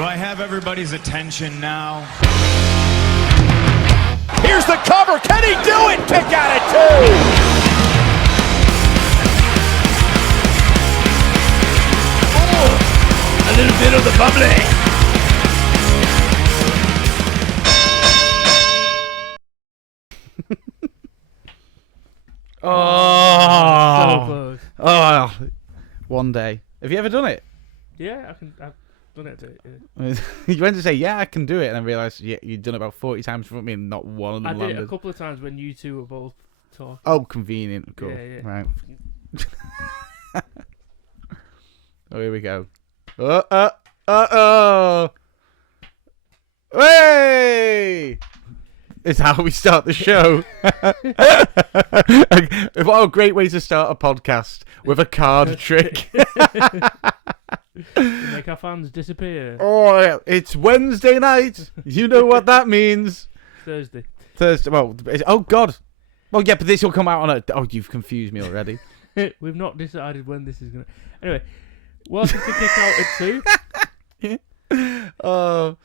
Do I have everybody's attention now? Here's the cover. Can he do it? Kick out at 2. Oh, a little bit of the bubbly. So close. Oh, one day. Have you ever done it? Yeah, I've done it. Yeah. You went to say, yeah, I can do it, and I realised you'd done it about 40 times for me, and not one of them I did landed. it a couple of times when you two were both talking. Oh, convenient. Cool. Yeah. Right. Oh, here we go. Hey! Is how we start the show. What a great way to start a podcast with a card trick. Make our fans disappear. Oh, it's Wednesday night. You know what that means. Thursday. Well, oh God. Well, yeah, but this will come out on a... Oh, you've confused me already. We've not decided when this is going to... Anyway, welcome to Kick Out at 2. Oh,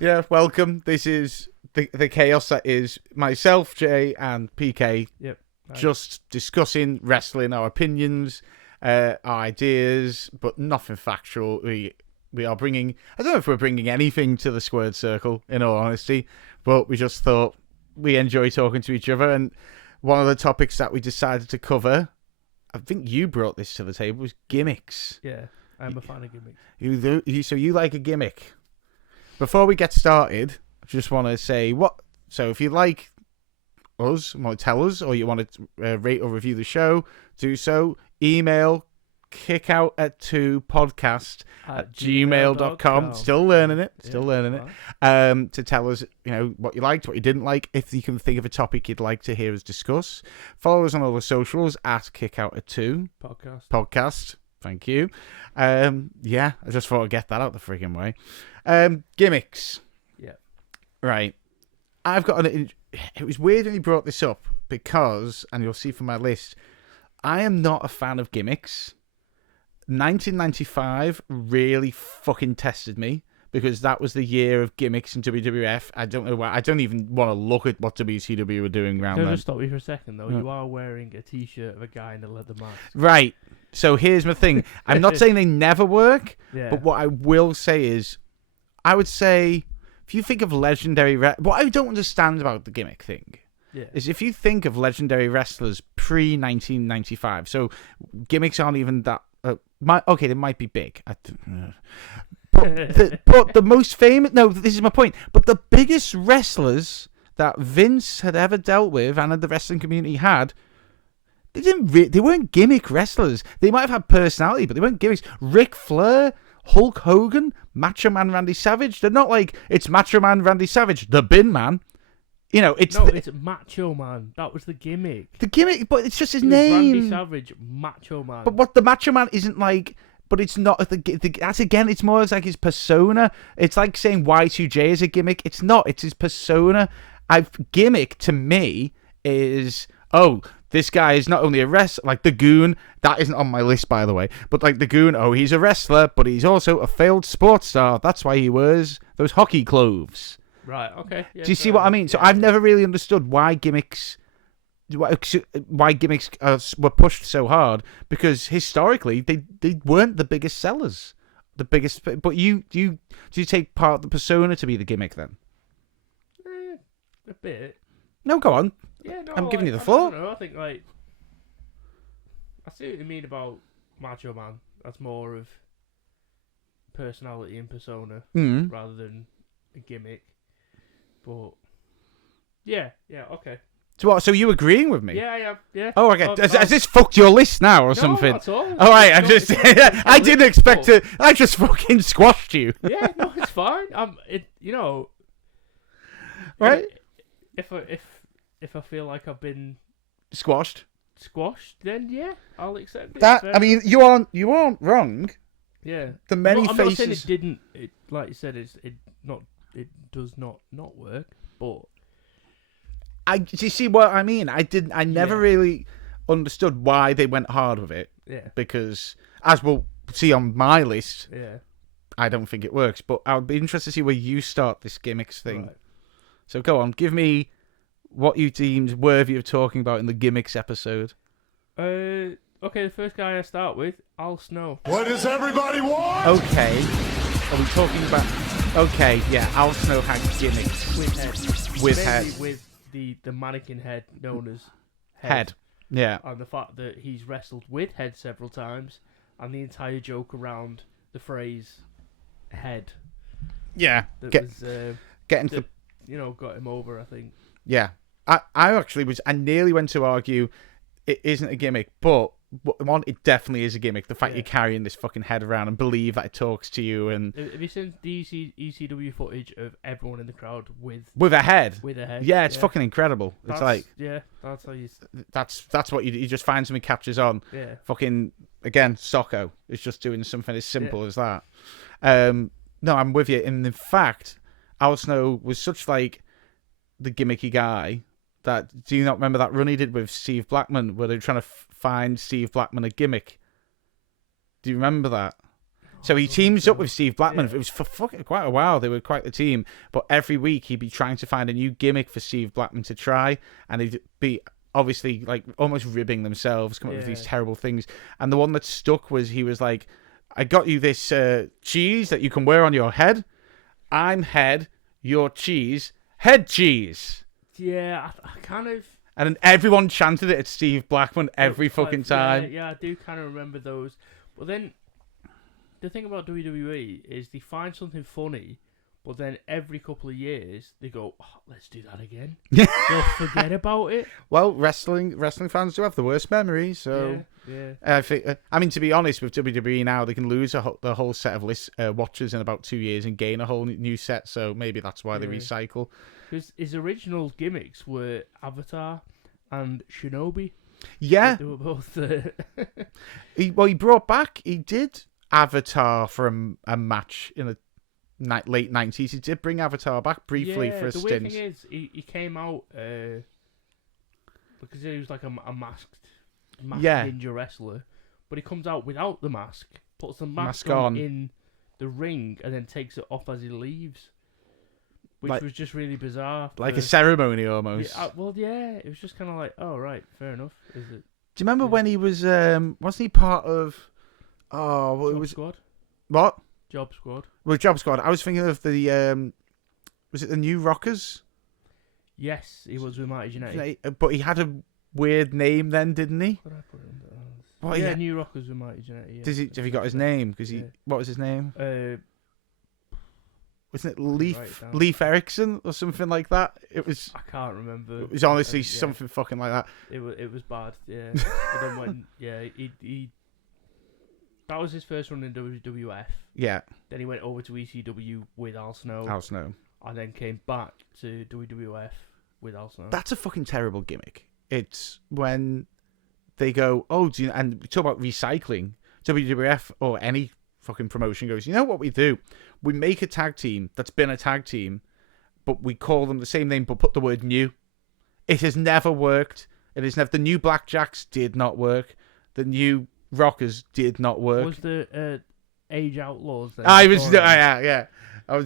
yeah, welcome. This is the chaos that is myself, Jay, and PK. Yep. Right. Just discussing wrestling, our opinions, our ideas, but nothing factual. We are bringing... I don't know if we're bringing anything to the squared circle, in all honesty, but we just thought we enjoy talking to each other, and one of the topics that we decided to cover, I think you brought this to the table, was gimmicks. Yeah, I'm a fan of gimmicks. So you like a gimmick. Before we get started, I just want to say So if you like us, want to tell us, or you want to rate or review the show, do so. Email kickout@2podcast@gmail.com. Still learning it. To tell us, what you liked, what you didn't like. If you can think of a topic you'd like to hear us discuss, follow us on all the socials at kickout@2 podcast. Thank you. I just thought I'd get that out the friggin' way. Gimmicks. Yeah. Right. I've got it was weird when he brought this up because, and you'll see from my list, I am not a fan of gimmicks. 1995 really fucking tested me because that was the year of gimmicks in WWF. I don't know why. I don't even want to look at what WCW were doing around Can I then. just stop you for a second, though? You are wearing a T-shirt of a guy in a leather mask. Right. So here's my thing. I'm not saying they never work, Yeah. but what I will say is, I would say, if you think of legendary... what I don't understand about the gimmick thing is if you think of legendary wrestlers pre-1995, so gimmicks aren't even that... okay, they might be big. But the most famous... No, this is my point. But the biggest wrestlers that Vince had ever dealt with and the wrestling community had... They weren't gimmick wrestlers. They might have had personality, but they weren't gimmicks. Ric Flair, Hulk Hogan, Macho Man Randy Savage. They're not like, it's Macho Man Randy Savage, the Bin Man. It's Macho Man. That was the gimmick. The gimmick, but it's just his Randy name. Savage, Macho Man. But what the Macho Man isn't like... But it's not that's again. It's more like his persona. It's like saying Y2J is a gimmick. It's not. It's his persona. Gimmick to me is this guy is not only a wrestler, like the Goon. That isn't on my list, by the way. But like the Goon, he's a wrestler, but he's also a failed sports star. That's why he wears those hockey clothes. Right. Okay. Yeah, do you see what I mean? So I've never really understood why gimmicks were pushed so hard, because historically they weren't the biggest sellers, but do you take part of the persona to be the gimmick then? A bit. No, go on. Yeah, no, I'm giving you the I floor. don't know. I think I see what you mean about Macho Man. That's more of personality and persona rather than a gimmick. But yeah, okay. So what? So you agreeing with me? Yeah, I am. Yeah. Oh, okay. Has this fucked your list now or something? Not at all. All right. I didn't expect to. I just fucking squashed you. Yeah. No, it's fine. Right. If I feel like I've been squashed, then yeah, I'll accept it. That I mean, you aren't wrong. Yeah. The many I'm faces. not saying it didn't. Like you said, it does not work. But do you see what I mean? I never really understood why they went hard with it. Yeah. Because as we'll see on my list, I don't think it works. But I'll be interested to see where you start this gimmicks thing. Right. So go on, give me what you deemed worthy of talking about in the gimmicks episode. Okay, the first guy I start with, Al Snow. What does everybody want? Okay, are we talking about? Okay, yeah, Al Snow had gimmicks With head. with Mainly head. with the mannequin head known as Head. Yeah. And the fact that he's wrestled with head several times, and the entire joke around the phrase head. Yeah. That was, Getting to that, got him over, I think. Yeah. I actually was. I nearly went to argue it isn't a gimmick, but one, it definitely is a gimmick. The fact you're carrying this fucking head around and believe that it talks to you, and Have you seen the ECW footage of everyone in the crowd with a head? With a head. Yeah, it's fucking incredible. It's like that's how you. That's what you just find something catches on. Yeah. Fucking again, Socko is just doing something as simple as that. No, I'm with you. And in fact, Al Snow was such like the gimmicky guy that, do you not remember that run he did with Steve Blackman where they were trying to find Steve Blackman a gimmick? Do you remember that? So he teams up with Steve Blackman. It was for fucking quite a while. They were quite the team. But every week he'd be trying to find a new gimmick for Steve Blackman to try. And he'd be obviously like almost ribbing themselves, come up with these terrible things. And the one that stuck was, he was like, I got you this cheese that you can wear on your head. I'm head, your cheese, head cheese. Yeah, I kind of. And then everyone chanted it at Steve Blackman every fucking time. Yeah, I do kind of remember those. But then, the thing about WWE is they find something funny, but then every couple of years they go, let's do that again. They'll forget about it. Well, wrestling fans do have the worst memory, so I think. I mean, to be honest, with WWE now, they can lose the whole set of watchers in about 2 years and gain a whole new set. So maybe that's why they recycle. Because his original gimmicks were Avatar and Shinobi. Yeah, they were both. He brought back. He did Avatar for a match in the late 90s. He did bring Avatar back briefly for a stint. The weird thing is, he came out because he was like a masked ninja wrestler, but he comes out without the mask, puts the mask on in the ring, and then takes it off as he leaves, which was just really bizarre. Like a ceremony almost. It was just kind of like, oh right, fair enough. Is it? Do you remember when he was? Wasn't he part of? Job Squad. What? Job Squad. Well, Job Squad. I was thinking of the. Was it the New Rockers? Yes, he was with Mighty Genetic. But he had a weird name then, didn't he? What did I put it under? What? New Rockers with Mighty Genetic. Yeah. Have you got his name? Because what was his name? Wasn't it Leif Erikson or something like that? It was. I can't remember. It was honestly something fucking like that. It was bad. Yeah. But then when he that was his first run in WWF. Yeah. Then he went over to ECW with Al Snow. And then came back to WWF with Al Snow. That's a fucking terrible gimmick. It's when they go, and we talk about recycling. WWF or any fucking promotion goes, you know what we do? We make a tag team that's been a tag team, but we call them the same name, but put the word new. It has never worked. It has never. The new Blackjacks did not work. The new Rockers did not work. Was the Age Outlaws then? I was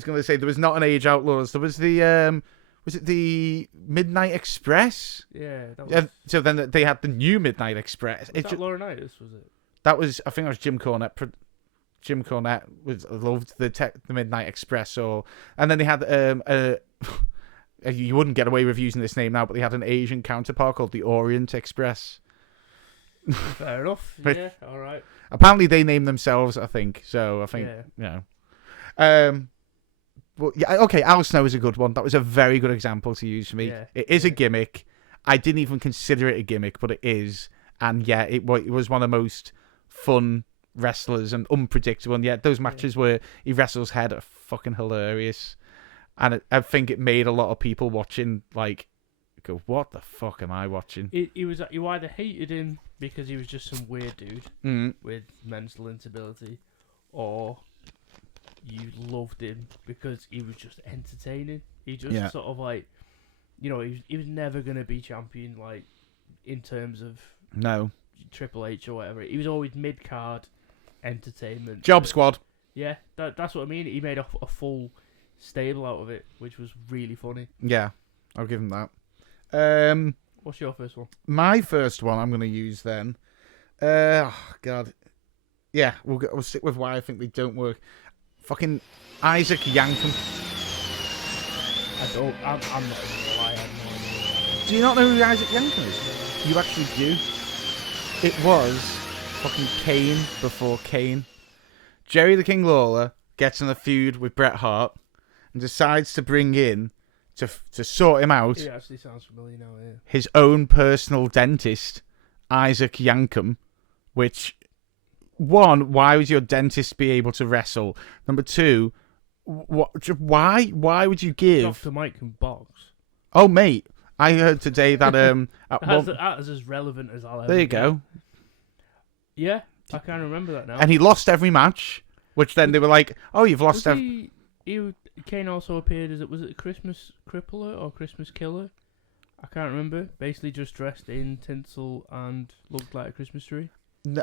going to say there was not an Age Outlaws. There was the was it the Midnight Express? Yeah. That was... So then they had the new Midnight Express. Was that Laurinaitis, was it? That was, I think it was Jim Cornette. Jim Cornette loved the Midnight Express, and then they had you wouldn't get away with using this name now, but they had an Asian counterpart called the Orient Express. Fair enough. Yeah, all right. Apparently they named themselves, I think. So I think, But yeah, okay, Al Snow is a good one. That was a very good example to use for me. Yeah, it is a gimmick. I didn't even consider it a gimmick, but it is. And yeah, it was one of the most fun wrestlers and unpredictable. And yeah, those matches where he wrestles head are fucking hilarious. And I think it made a lot of people watching go, what the fuck am I watching? You either hated him because he was just some weird dude with mental instability, or you loved him because he was just entertaining. He just sort of he was never going to be champion, in terms of Triple H or whatever. He was always mid-card entertainment. Job Squad. Yeah, that's what I mean. He made a full stable out of it, which was really funny. Yeah, I'll give him that. What's your first one? My first one I'm going to use then. Oh, God. Yeah, we'll stick with why I think they don't work. Fucking Isaac Yankem. I'm not even gonna lie, I have no idea. Do you not know who Isaac Yankem is? You actually do. It was fucking Kane before Kane. Jerry the King Lawler gets in a feud with Bret Hart and decides to bring in, to sort him out, It actually sounds familiar now, yeah. his own personal dentist, Isaac Yankem, which, one, why would your dentist be able to wrestle? Number two, why would you give... Dr. Mike can box. Oh, mate, I heard today that... That's as relevant as I'll ever there you get. go. Yeah, I can't remember that now. And he lost every match, which then they were like, oh, you've lost every... Kane also appeared as, was it a Christmas Crippler or Christmas Killer? I can't remember. Basically just dressed in tinsel and looked like a Christmas tree.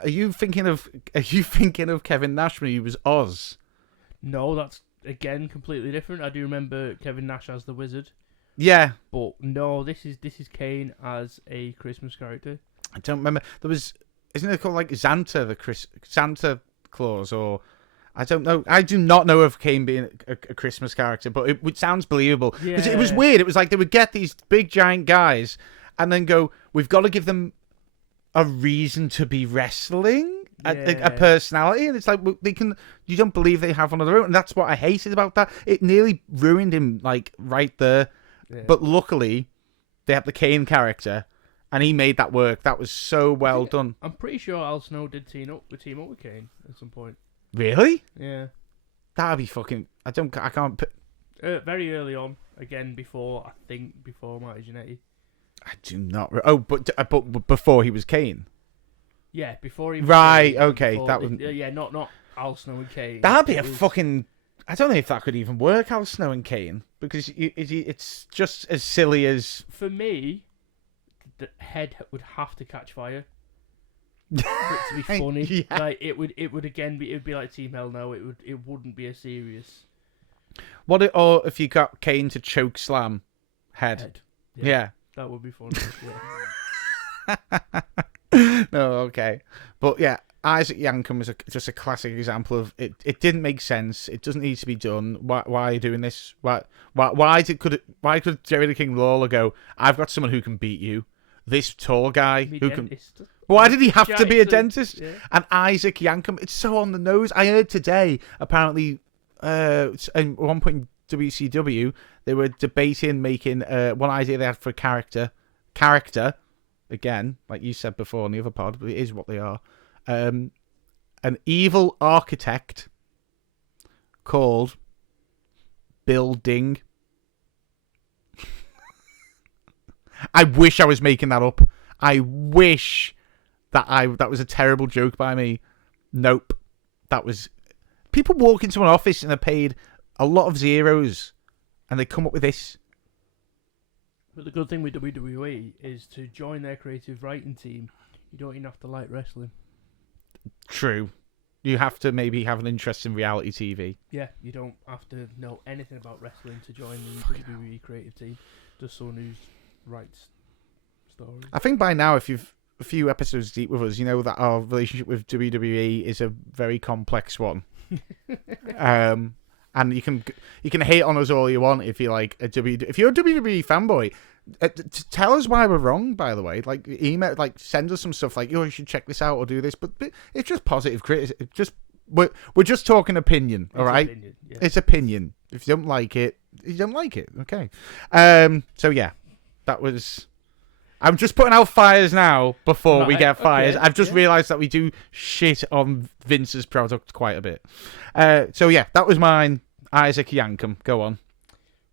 Are you thinking of Kevin Nash when he was Oz? No, that's, again, completely different. I do remember Kevin Nash as the Wizard. Yeah. But no, this is Kane as a Christmas character. I don't remember. There was... Isn't it called like Santa Santa Claus, or I don't know. I do not know of Kane being a Christmas character, but it sounds believable because it was weird. It was like they would get these big giant guys and then go, "We've got to give them a reason to be wrestling, a personality," and it's like they can. You don't believe they have one of their own, and that's what I hated about that. It nearly ruined him, like right there. Yeah. But luckily, they have the Kane character. And he made that work. That was so well done. I'm pretty sure Al Snow did team up with Kane at some point. Really? Yeah. That'd be fucking... I can't... Very early on. Again, before Marty Jannetty. I do not... but before he was Kane? Yeah, before he was Right, Kane, okay. That was... Yeah, not Al Snow and Kane. That'd be fucking... I don't know if that could even work, Al Snow and Kane. Because it's just as silly as... For me... The head would have to catch fire for it to be funny. Yeah. Like it would again be. It would be like Team Hell No. It wouldn't be a serious. Or if you got Kane to choke slam head. Yeah. That would be funny. Yeah. No, okay, but yeah, Isaac Yankem was just a classic example of it. It didn't make sense. It doesn't need to be done. Why are you doing this? Why could Jerry the King Lawler go? I've got someone who can beat you. This tall guy who dentist. can. Why did he have to be a dentist? Yeah. And Isaac Yankem, it's so on the nose. I heard today, apparently, at one point in WCW, they were debating making one idea they had for a character, again, like you said before on the other pod, but it is what they are, an evil architect called Building. I wish I was making that up. I wish that was a terrible joke by me. Nope. That was... People walk into an office and are paid a lot of zeros and they come up with this. But the good thing with WWE is to join their creative writing team, you don't even have to like wrestling. True. You have to maybe have an interest in reality TV. Yeah, you don't have to know anything about wrestling to join the WWE creative team. Just someone who writes stories. I think by now, if you've a few episodes deep with us, you know that our relationship with WWE is a very complex one. And you can hate on us all you want if you're like if you're a WWE fanboy. Tell us why we're wrong. By the way, like email, like send us some stuff like, "Oh, you should check this out or do this." But it's just positive criticism. We're just talking opinion, all right? Opinion, yeah. It's opinion. If you don't like it, you don't like it. Okay. So yeah, that was. I'm just putting out fires now before we get fires. Okay, I've just realised that we do shit on Vince's product quite a bit. So yeah, that was mine. Isaac Yankem. Go on.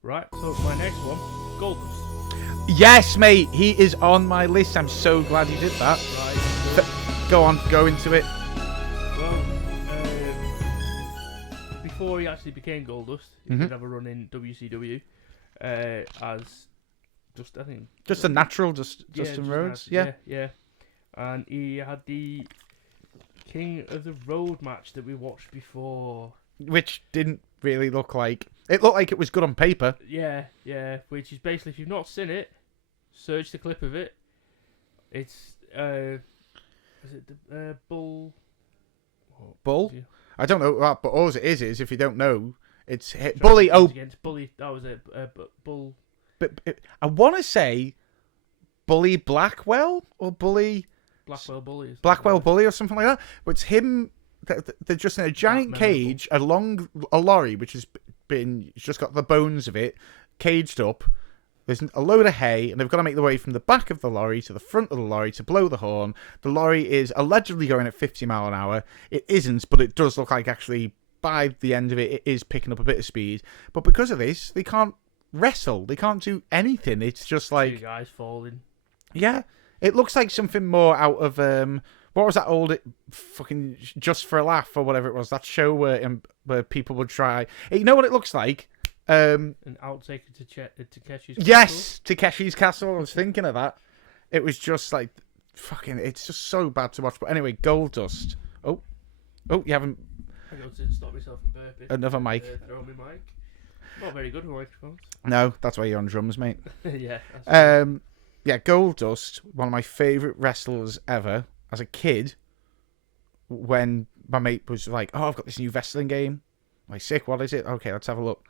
Right. So my next one, Goldust. Yes, mate. He is on my list. I'm so glad you did that. Right. Go on. Go into it. Well, before he actually became Goldust, he did have a run in WCW as just a natural, Justin Rhodes. Yeah. And he had the King of the Road match that we watched before. which didn't really look like... It looked like it was good on paper. Yeah, which is basically, if you've not seen it, search the clip of it. It's, is it the Bull? Bull? Yeah. I don't know, but all it is if you don't know, it's Bully. Oh, against Bully. That was it. Bull. but I want to say Bully Blackwell or Bully Blackwell Bully or something like that. But it's him. They're just in a giant cage along a lorry, which has been it's just got the bones of it caged up. There's a load of hay, and they've got to make their way from the back of the lorry to the front of the lorry to blow the horn. The lorry is allegedly going at 50 mile an hour. It isn't, but it does look like actually by the end of it, it is picking up a bit of speed. But because of this, they can't wrestle. They can't do anything. It's just like... Two guys falling. Yeah. It looks like something more out of... what was that old fucking Just for a Laugh or whatever it was? That show where people would try... You know what it looks like? An outtake to Takeshi's Castle? Yes, Takeshi's Castle. I was thinking of that. It was just like... Fucking... It's just so bad to watch. But anyway, Gold Dust. Oh, you haven't... I got to stop myself from burping. Another mic. Throw my mic. Not very good with microphones. No, that's why you're on drums, mate. Yeah. Yeah, Gold Dust, one of my favourite wrestlers ever. As a kid, when my mate was like, "Oh, I've got this new wrestling game." I'm like, sick, what is it? Okay, let's have a look.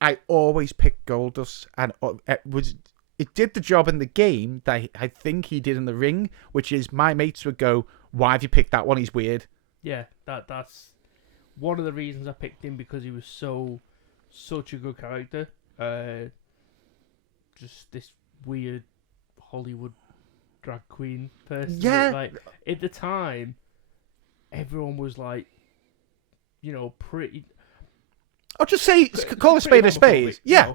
I always picked Gold Dust, and it did the job in the game that I think he did in the ring, which is my mates would go, "Why have you picked that one? He's weird." Yeah, that's one of the reasons I picked him, because he was such a good character. Just this weird Hollywood drag queen person. Yeah. Like, at the time, everyone was like, pretty... I'll just say, call a spade a spade. Yeah,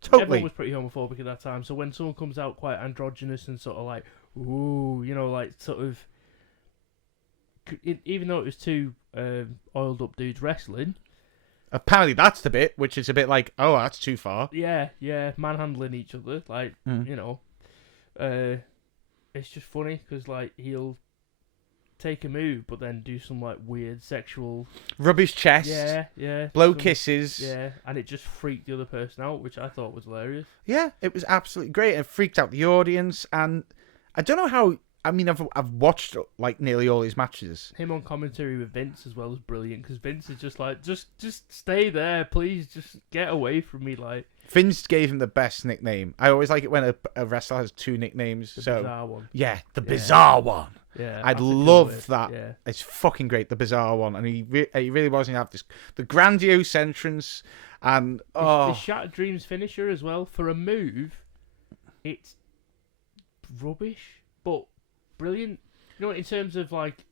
totally. Everyone was pretty homophobic at that time. So when someone comes out quite androgynous and sort of like, ooh, like sort of... Even though it was two oiled up dudes wrestling... Apparently that's the bit, which is a bit like, oh, that's too far. Yeah, manhandling each other. Like, it's just funny, because like, he'll take a move, but then do some like weird sexual... Rub his chest. Yeah. Blow kisses. Yeah, and it just freaked the other person out, which I thought was hilarious. Yeah, it was absolutely great. It freaked out the audience, and I don't know how... I mean, I've watched like nearly all his matches. Him on commentary with Vince as well was brilliant, because Vince is just like, just stay there, please, just get away from me, like. Vince gave him the best nickname. I always like it when a wrestler has two nicknames. The bizarre one. Yeah, the bizarre one. Yeah, I'd love that. Yeah. It's fucking great, the bizarre one, and he really was. He had the grandiose entrance, and the Shattered Dreams finisher as well. For a move, it's rubbish, but brilliant. In terms of like...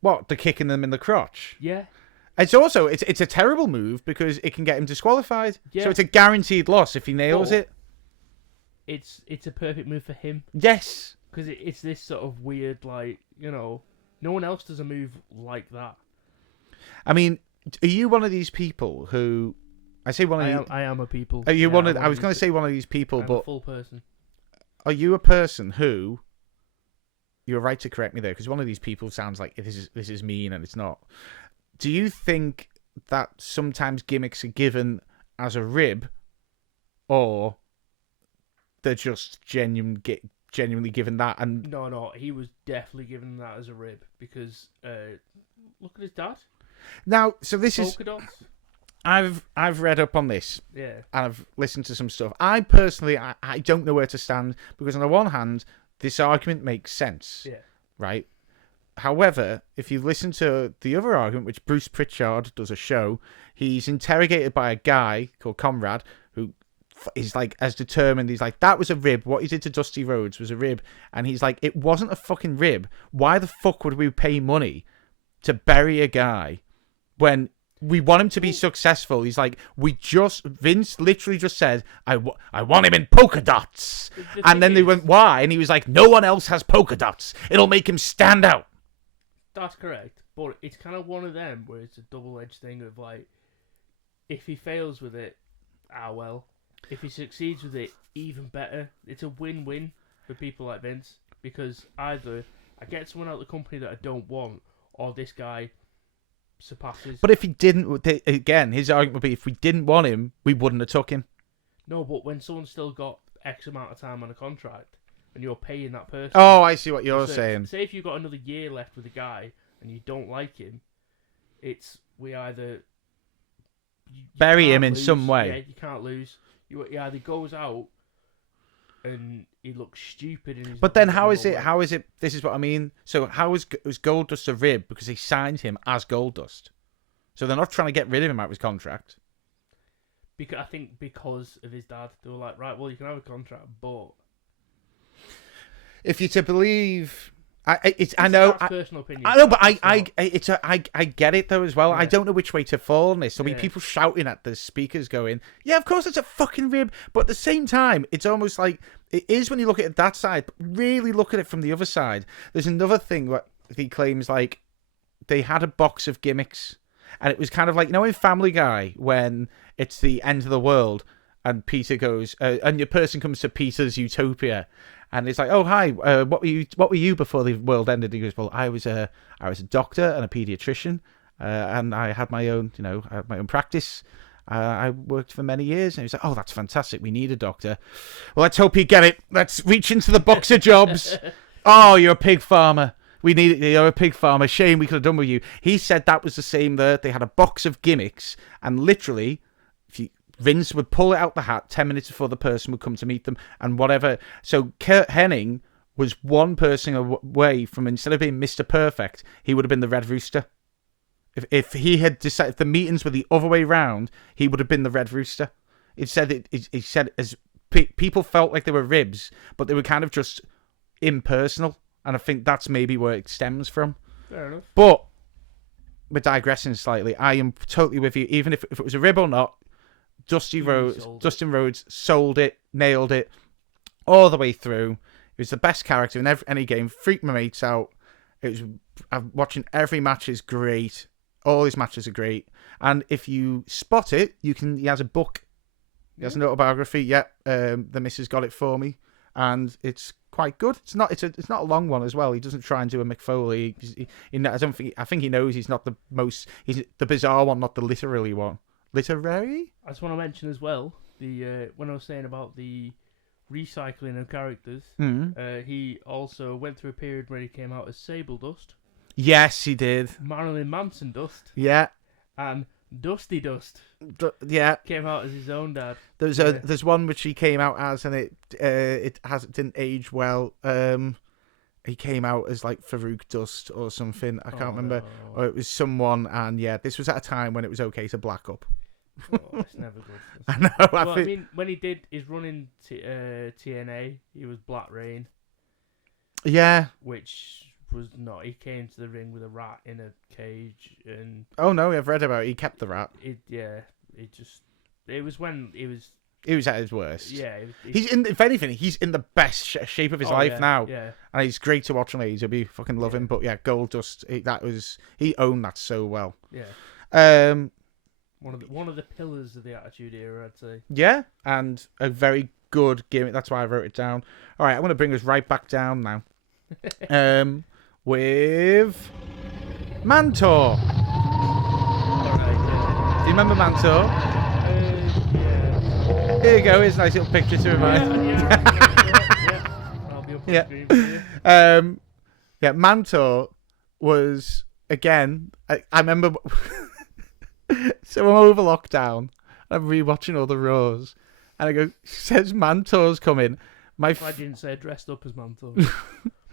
What, the kicking them in the crotch? Yeah. It's also, it's a terrible move because it can get him disqualified. Yeah. So it's a guaranteed loss if he nails it. It's a perfect move for him. Yes. Because it's this sort of weird, like, no one else does a move like that. I mean, are you one of these people who... I am a people. Are you one of... I was going to say one of these people, but... a full person. Are you a person who... You're right to correct me there, because one of these people sounds like this is mean, and it's not. Do you think that sometimes gimmicks are given as a rib, or they're just genuinely given that? And No, he was definitely given that as a rib, because look at his dad. Now, so this polka dots. I've read up on this, yeah, and I've listened to some stuff. I personally, I don't know where to stand, because on the one hand, this argument makes sense, right? However, if you listen to the other argument, which Bruce Pritchard does a show, he's interrogated by a guy called Comrade, who is like as determined. He's like, that was a rib. What he did to Dusty Rhodes was a rib. And he's like, it wasn't a fucking rib. Why the fuck would we pay money to bury a guy when... We want him to be successful. He's like, Vince literally just said, I want him in polka dots. And then they went, why? And he was like, no one else has polka dots. It'll make him stand out. That's correct. But it's kind of one of them where it's a double-edged thing of like, if he fails with it, well. If he succeeds with it, even better. It's a win-win for people like Vince, because either I get someone out of the company that I don't want, or this guy surpasses. But if he didn't, again, his argument would be if we didn't want him, we wouldn't have took him. No, but when someone's still got X amount of time on a contract and you're paying that person. Oh, I see what you're saying. Say if you've got another year left with a guy and you don't like him, we either you bury him in lose. some way. Yeah, you can't lose. He either goes out and he looks stupid. And but then how is it? How is it? This is what I mean. So how is Goldust a rib because they signed him as Goldust? So they're not trying to get rid of him out of his contract. I think because of his dad, they were like, right, well, you can have a contract, but if you're to believe, I know, personal opinion. I know, but I get it though as well. Yeah. I don't know which way to fall on this. There'll be Yeah. people shouting at the speakers, going, "Yeah, of course it's a fucking rib," but at the same time, it's almost like it is when you look at it that side. But really look at it from the other side. There's another thing where he claims like they had a box of gimmicks. And it was kind of like, in Family Guy, when it's the end of the world and Peter goes, and your person comes to Peter's Utopia, and it's like, oh, hi, what were you before the world ended? And he goes, well, I was a doctor and a pediatrician, and I had my own, I had my own practice. I worked for many years. And he was like, oh, that's fantastic. We need a doctor. Well, let's hope you get it. Let's reach into the box of jobs. Oh, you're a pig farmer. You're a pig farmer. Shame we could have done with you. He said that was the same there. They had a box of gimmicks, and literally, Vince would pull it out the hat 10 minutes before the person would come to meet them, and whatever. So Kurt Hennig was one person away from, instead of being Mr. Perfect, he would have been the Red Rooster. If he had decided, if the meetings were the other way round, he would have been the Red Rooster. He said as people felt like they were ribs, but they were kind of just impersonal. And I think that's maybe where it stems from. Fair enough. But we're digressing slightly. I am totally with you. Even if it was a rib or not, Dustin Rhodes sold it, nailed it all the way through. He was the best character in any game. Freaked my mates out. I'm watching every match is great. All his matches are great. And if you spot it, he has a book. He has an autobiography. Yeah, the missus got it for me. And it's quite good. It's not a long one as well. He doesn't try and do a Mick Foley. I think he knows he's not the most. He's the bizarre one, not the literary one. Literary. I just want to mention as well when I was saying about the recycling of characters. He also went through a period where he came out as Sable Dust. Yes, he did. Marilyn Manson Dust. Yeah. And Dusty Dust. Yeah. Came out as his own dad. There's one which he came out as, and it didn't age well. He came out as like Farouk Dust or something. I can't remember. No. Or it was someone, and yeah, this was at a time when it was okay to black up. Oh, it's never good. I know. I mean, when he did his run in TNA, he was Black Rain. Yeah. Which was not. He came to the ring with a rat in a cage, and oh no, I've read about it. He kept the rat. It was when he was at his worst. Yeah, if anything, he's in the best shape of his life now. Yeah, and he's great to watch on AEW. Fucking love him. But yeah, Goldust, he owned that so well. Yeah. One of the pillars of the Attitude Era, I'd say. Yeah, and a very good gimmick. That's why I wrote it down. All right, I'm going to bring us right back down now. With Mantor. Do you remember Mantor? Yeah. Here you go. Here's a nice little picture to remind. Yeah. I'll be up on screen for you. Yeah. Mantor was again. I remember. So I'm over lockdown. I'm rewatching all the Raws, and I go, says Mantor's coming. Why didn't say dressed up as Mantor?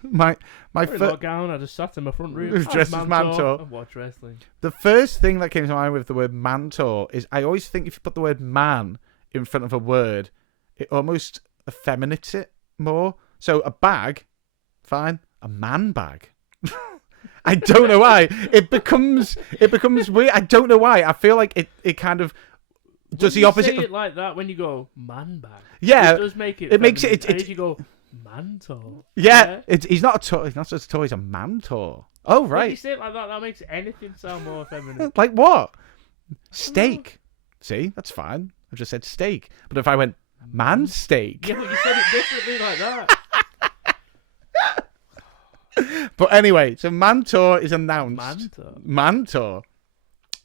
my lockdown, I just sat in my front room dressed as Mantor and watched wrestling. The first thing that came to mind with the word Mantor is I always think if you put the word man in front of a word, it almost effeminates it more. So a bag, fine. A man bag. I don't know why. It becomes weird. I don't know why. I feel like it kind of does the opposite. You say it like that when you go man bag. Yeah, it does make it. It makes it. If you go Mantor. Yeah, he's not a toy. He's not just a toy. He's a Mantor. Oh right. When you say it like that, that makes anything sound more feminine. Like what? Steak. See, that's fine. I just said steak. But if I went man steak. Yeah, but you said it differently like that. But anyway, so Mantor is announced. Mantor.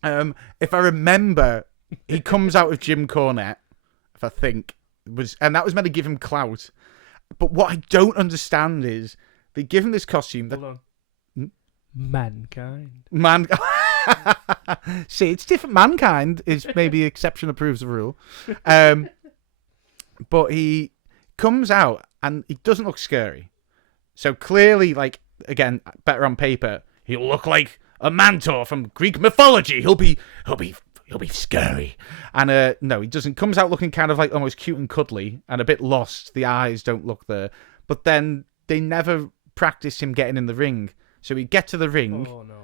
If I remember, he comes out with Jim Cornette, if I think, and that was meant to give him clout. But what I don't understand is they give him this costume that... Hold on. Mankind. See, it's different. Mankind is maybe exception that proves the rule. But he comes out and he doesn't look scary. So clearly, like, again, better on paper, he'll look like a Mantor from Greek mythology. He'll be scary. And no, he doesn't. Comes out looking kind of like almost cute and cuddly and a bit lost. The eyes don't look there. But then they never practice him getting in the ring. So he'd get to the ring. Oh no.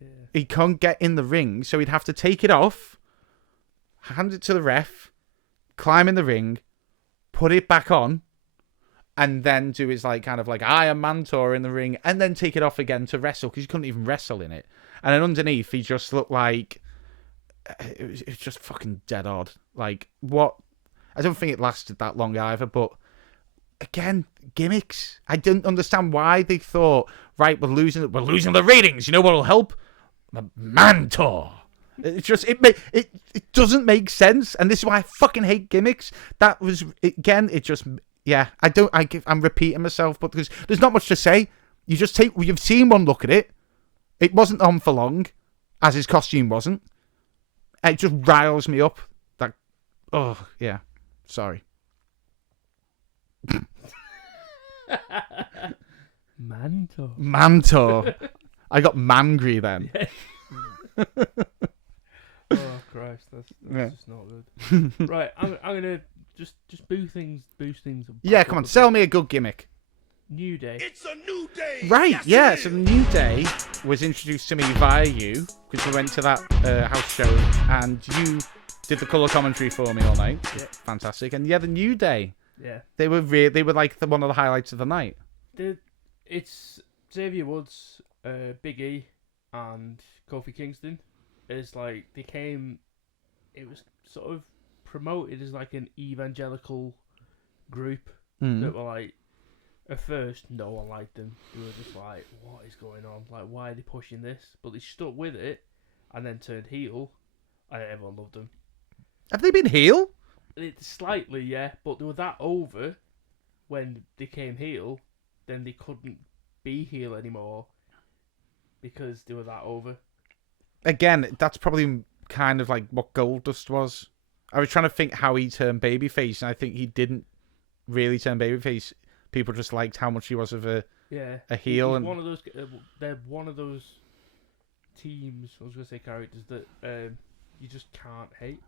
Yeah. He can't get in the ring, so he'd have to take it off, hand it to the ref, climb in the ring, put it back on, and then do his like kind of like I am Mantor in the ring, and then take it off again to wrestle because he couldn't even wrestle in it. And then underneath, he just looked like it was just fucking dead odd. Like what? I don't think it lasted that long either. But again, gimmicks. I didn't understand why they thought right we're losing the ratings. You know what'll help? Mantor. It doesn't make sense, and this is why I fucking hate gimmicks. That was again. It just. Yeah, I'm repeating myself, but because there's not much to say. You've seen one look at it. It wasn't on for long, as his costume wasn't. It just riles me up. That, oh yeah, sorry. Mantor. I got mangry then. Oh Christ, that's just not good. Right, I'm gonna just boost things. Yeah, come on, sell me a good gimmick. New Day. It's a new day. Right, yes, yeah. So New Day was introduced to me via you because we went to that house show and you did the colour commentary for me all night. Yeah. Fantastic. And yeah, the New Day. Yeah. They were like one of the highlights of the night. It's Xavier Woods, Big E, and Kofi Kingston. It's like it was sort of promoted as like an evangelical group that were like, at first no one liked them. They were just like, what is going on? Like, why are they pushing this? But they stuck with it and then turned heel, and everyone loved them. Have they been heel? Slightly, yeah, but they were that over when they came heel, then they couldn't be heel anymore because they were that over. Again, that's probably kind of like what Goldust was. I was trying to think how he turned babyface, and I think he didn't really turn babyface. People just liked how much he was of a heel. And one of those, they're one of those teams. I was going to say characters that you just can't hate.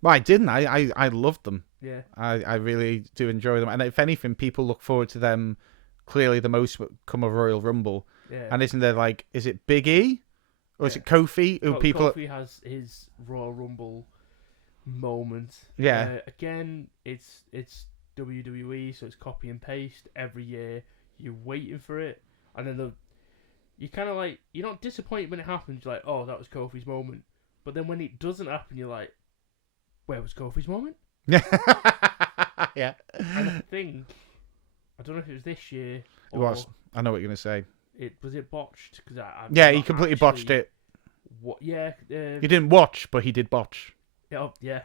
Well, I didn't. I loved them. Yeah. I really do enjoy them, and if anything, people look forward to them. Clearly, the most come of Royal Rumble. Yeah. And isn't there like, is it Big E or is it Kofi? Kofi has his Royal Rumble moment. Yeah. Again, it's WWE, so it's copy and paste every year. You're waiting for it, and then you kind of like, you're not disappointed when it happens. You're like, oh, that was Kofi's moment. But then when it doesn't happen, you're like, where was Kofi's moment? Yeah. Yeah. And I don't know if it was this year. It was. I know what you're gonna say. Was it botched? He completely botched it. What? Yeah. He didn't watch, but he did botch. Yeah.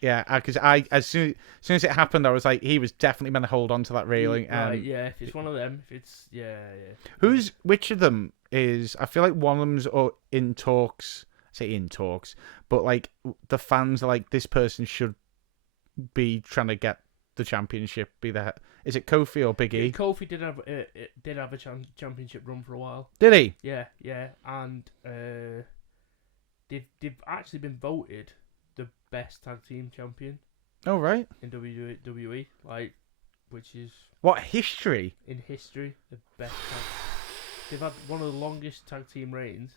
Yeah, because as soon as it happened, I was like, he was definitely meant to hold on to that railing. Right, yeah. If it's one of them, yeah. Which of them is? I feel like one of them's in talks. I say in talks, but like the fans are like, this person should be trying to get the championship. Is it Kofi or Big E? Kofi did have a championship run for a while. Did he? Yeah, and they've actually been voted the best tag team champion. Oh right. In WWE, like, which is what history? In history, the best tag. They've had one of the longest tag team reigns.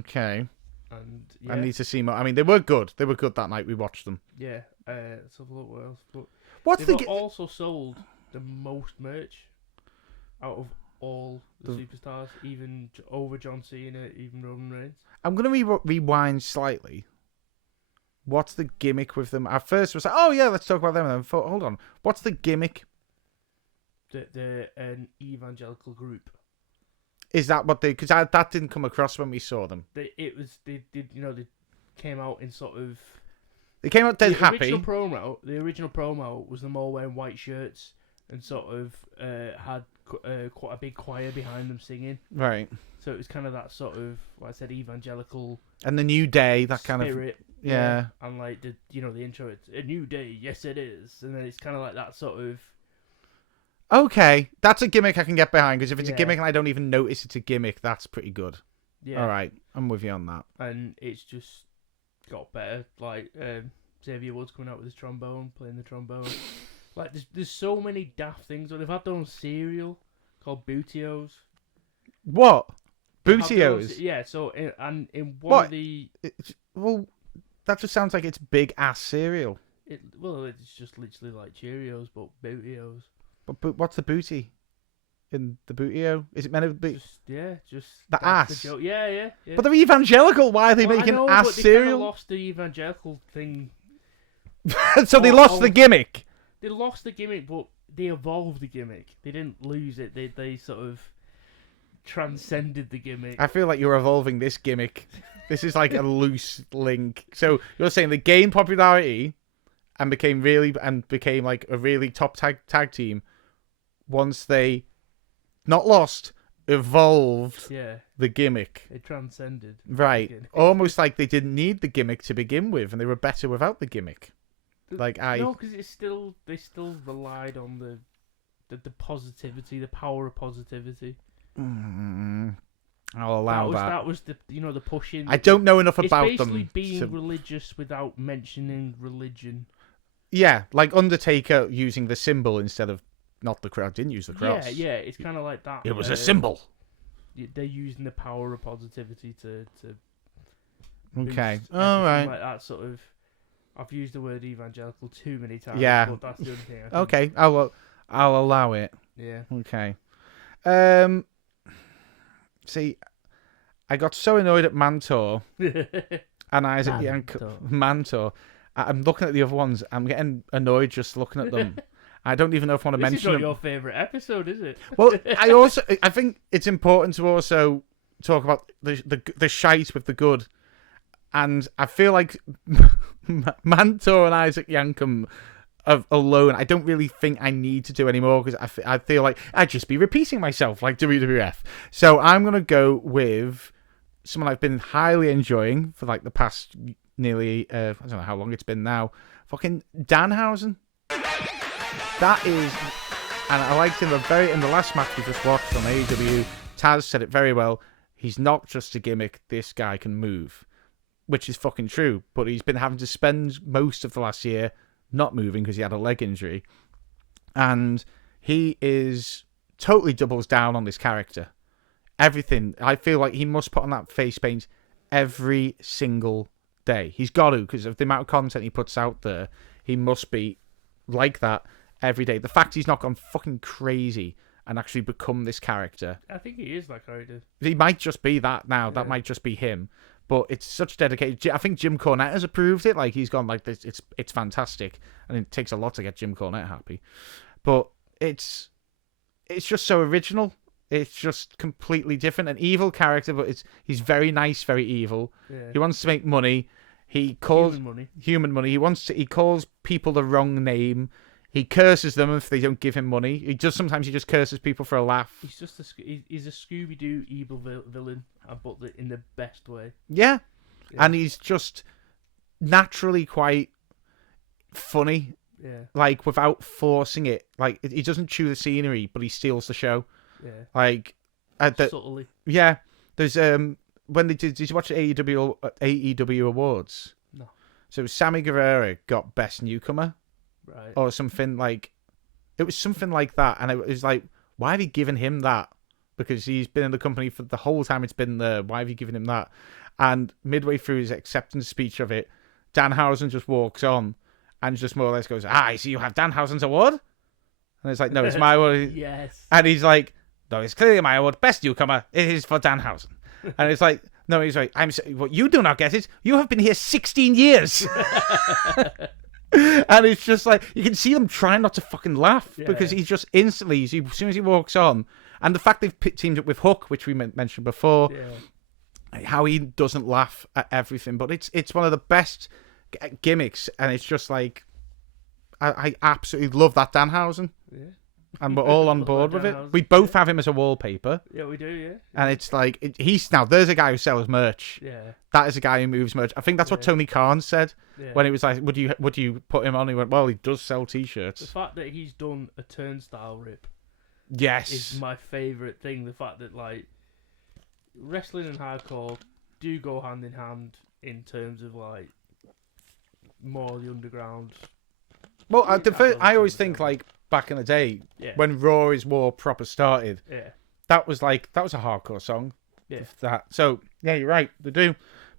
Okay. And yeah. I need to see more. I mean, they were good. They were good that night. We watched them. Yeah. Let's have a look what else. But they've also sold the most merch out of all the superstars, even over John Cena, even Roman Reigns. I'm going to rewind slightly. What's the gimmick with them? At first, it was like, oh yeah, let's talk about them. And then thought, hold on, what's the gimmick? They're an evangelical group. Is that what they? Because that didn't come across when we saw them. They came out in sort of. They came out dead happy. The original promo was them all wearing white shirts and sort of had quite a big choir behind them singing. Right. So it was kind of that sort of, like I said, evangelical. And the New Day, that spirit, kind of. Yeah. And like the intro, it's a new day, yes it is, and then it's kind of like that sort of. Okay, that's a gimmick I can get behind, because if it's a gimmick and I don't even notice it's a gimmick, that's pretty good. Yeah. All right, I'm with you on that. And it's just got better. Like Xavier Woods coming out with his trombone, playing the trombone. Like there's so many daft things. They've had their own cereal called Bootios. What? Bootios? Yeah. So in one of the well, that just sounds like it's big ass cereal. It's just literally like Cheerios, but Bootios. But what's the booty in the Bootio? Is it meant to be? Just the ass. The yeah. But they're evangelical. Why are they making ass cereal? They lost the evangelical thing. So they lost the gimmick. They lost the gimmick, but they evolved the gimmick. They didn't lose it. They sort of transcended the gimmick. I feel like you're evolving this gimmick. This is like a loose link. So you're saying they gained popularity and became like a really top tag team once they not lost, evolved the gimmick. It transcended. Right. Almost like they didn't need the gimmick to begin with and they were better without the gimmick. No, because they still relied on the positivity, the power of positivity. I'll allow that. That was the the pushing. I don't know enough about them. It's basically being religious without mentioning religion. Yeah, like Undertaker using the symbol instead of not the cross. Didn't use the cross. Yeah, it's kind of like that. It was a symbol. They're using the power of positivity to. Okay. All right. Like that sort of. I've used the word evangelical too many times. Yeah. But that's the only thing. Okay. I'll allow it. Yeah. Okay. See, I got so annoyed at Mantor and Isaac Mantor. I'm looking at the other ones. I'm getting annoyed just looking at them. I don't even know if I want to mention This is not them. your favourite episode, is it? Well, I think it's important to also talk about the shite with the good. And I feel like Mantor and Isaac Yankem alone, I don't really think I need to do anymore because I feel like I'd just be repeating myself like WWF. So I'm going to go with someone I've been highly enjoying for like the past nearly, I don't know how long it's been now, fucking Danhausen. That is, and I liked him in the last match we just watched on AEW, Taz said it very well, he's not just a gimmick, this guy can move. Which is fucking true, but he's been having to spend most of the last year not moving because he had a leg injury. And he is totally doubles down on this character. Everything. I feel like he must put on that face paint every single day. He's got to, because of the amount of content he puts out there. He must be like that every day. The fact he's not gone fucking crazy and actually become this character. I think he is that character. He might just be that now. Yeah. That might just be him. But it's such dedicated. I think Jim Cornette has approved it. Like he's gone like this. It's fantastic, and it takes a lot to get Jim Cornette happy. But it's just so original. It's just completely different. An evil character, but he's very nice, very evil. Yeah. He wants to make money. He calls human money. He calls people the wrong name. He curses them if they don't give him money. Sometimes he just curses people for a laugh. He's just he's a Scooby-Doo evil villain, but in the best way. Yeah, and he's just naturally quite funny. Yeah, like without forcing it. Like he doesn't chew the scenery, but he steals the show. Yeah, like subtly. Yeah, there's when they did you watch the AEW Awards? No. So Sammy Guevara got Best Newcomer. Right. Or something like... It was something like that. And it was like, why have you given him that? Because he's been in the company for the whole time it's been there. Why have you given him that? And midway through his acceptance speech of it, Danhausen just walks on and just more or less goes, I see you have Danhausen's award? And it's like, no, it's my award. Yes. And he's like, no, it's clearly my award. Best newcomer. It is for Danhausen. And it's like, no, he's like, well, you do not get it. You have been here 16 years. And it's just like, you can see them trying not to fucking laugh because he's just instantly, as soon as he walks on, and the fact they've teamed up with Hook, which we mentioned before, how he doesn't laugh at everything. But it's one of the best gimmicks, and it's just like, I absolutely love that Danhausen. Yeah. And we're all on board with it. We both have him as a wallpaper. Yeah, we do, yeah. And it's like, there's a guy who sells merch. Yeah. That is a guy who moves merch. I think that's what Tony Khan said when he was like, would you put him on? He went, well, he does sell T-shirts. The fact that he's done a turnstile rip is my favourite thing. The fact that, like, wrestling and hardcore do go hand in hand in terms of, like, more the underground. Well, I always think, like, back in the day, when Raw is War proper started, that was a hardcore song. Yeah. So, yeah, you're right, they do.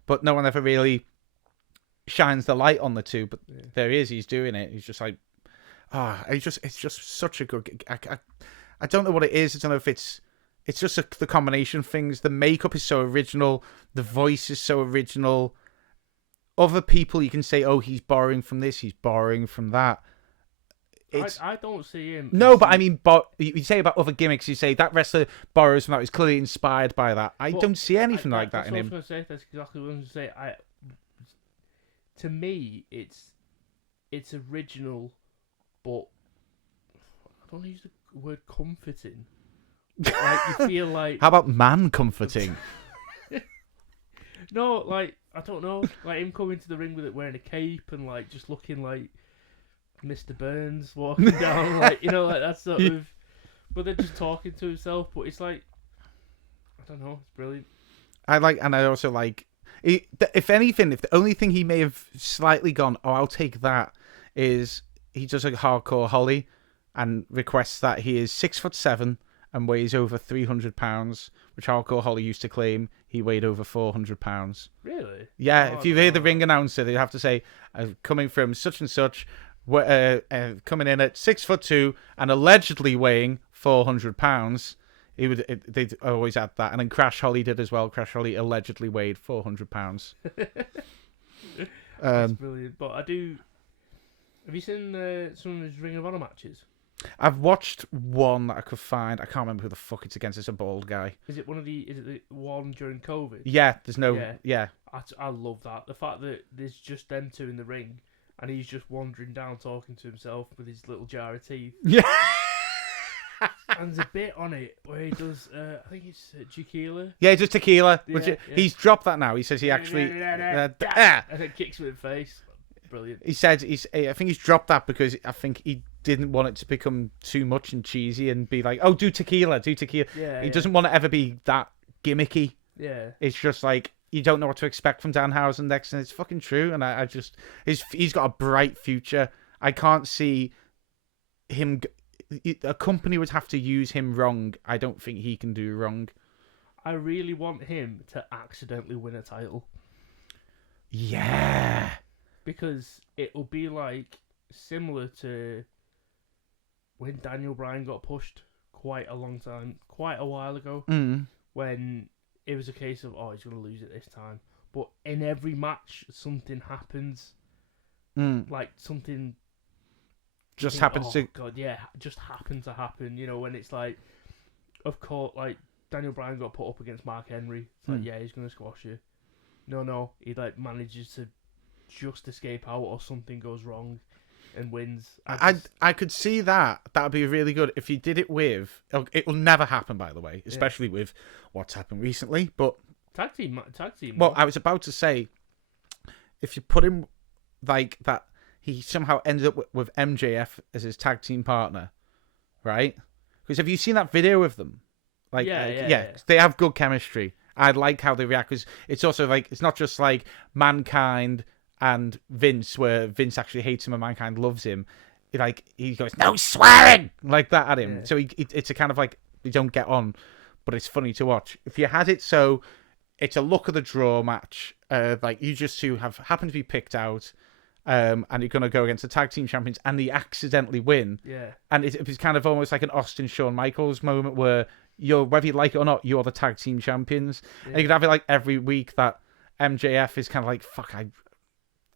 But no one ever really shines the light on the two. But there he is, he's doing it. He's just like, it's just such a good. I don't know what it is. I don't know if it's just the combination of things. The makeup is so original. The voice is so original. Other people, you can say, oh, he's borrowing from this, he's borrowing from that. I don't see him. No, but I mean, you say about other gimmicks, you say that wrestler borrows from that, he's clearly inspired by that. I don't see anything like that in him. That's exactly what I was going to say. To me, it's original, but I don't use the word comforting. Like, you feel like... How about man comforting? No, like, I don't know. Like, him coming to the ring with it wearing a cape and, like, just looking like Mr. Burns walking down, like, you know, like that sort of. But they're just talking to himself. But it's like, I don't know, it's brilliant. I also like. If anything, if the only thing he may have slightly gone, oh, I'll take that, is he does a hardcore Holly, and requests that he is 6'7" and weighs over 300 pounds, which hardcore Holly used to claim he weighed over 400 pounds. Really? Yeah. If you hear the ring announcer, they have to say, coming from such and such. Coming in at 6'2" and allegedly weighing 400 pounds, they'd always add that. And then Crash Holly did as well. Crash Holly allegedly weighed 400 pounds. That's brilliant. But I do. Have you seen some of his Ring of Honor matches? I've watched one that I could find. I can't remember who the fuck it's against. It's a bald guy. Is it the one during COVID? Yeah. There's no. Yeah. I love that. The fact that there's just them two in the ring. And he's just wandering down talking to himself with his little jar of teeth. Yeah. And there's a bit on it where he does, I think it's tequila. Yeah, just tequila. He's dropped that now. He says he actually... and then kicks him in the face. Brilliant. He said, I think he's dropped that because I think he didn't want it to become too much and cheesy and be like, oh, do tequila. Yeah, he doesn't want to ever be that gimmicky. Yeah. It's just like... You don't know what to expect from Danhausen next, and it's fucking true. And I just, he's got a bright future. I can't see him. A company would have to use him wrong. I don't think he can do wrong. I really want him to accidentally win a title. Yeah, because it'll be like similar to when Daniel Bryan got pushed quite a while ago. When it was a case of, oh, he's going to lose it this time. But in every match, something happens. Like, something... Just happens to... God, yeah, just happened to happen. You know, when it's like... Of course, like, Daniel Bryan got put up against Mark Henry. It's like, yeah, he's going to squash you. No. He, like, manages to just escape out or something goes wrong and wins. I could see that. That would be really good if you did it with... It will never happen, by the way, especially with what's happened recently, but... Tag team. Well, I was about to say, if you put him like that, he somehow ended up with MJF as his tag team partner, right? Because have you seen that video of them? Yeah. They have good chemistry. I like how they react, because it's also like, it's not just like Mankind and Vince, where Vince actually hates him and Mankind loves him. Like, he goes, no swearing, like that at him. So it's a kind of like, they don't get on, but it's funny to watch. If you had it so it's a luck of the draw match, like you just two have happened to be picked out, and you're going to go against the tag team champions, and they accidentally win. Yeah. And it's kind of almost like an Austin Shawn Michaels moment where whether you like it or not, you're the tag team champions. Yeah. And you could have it like every week that MJF is kind of like, fuck,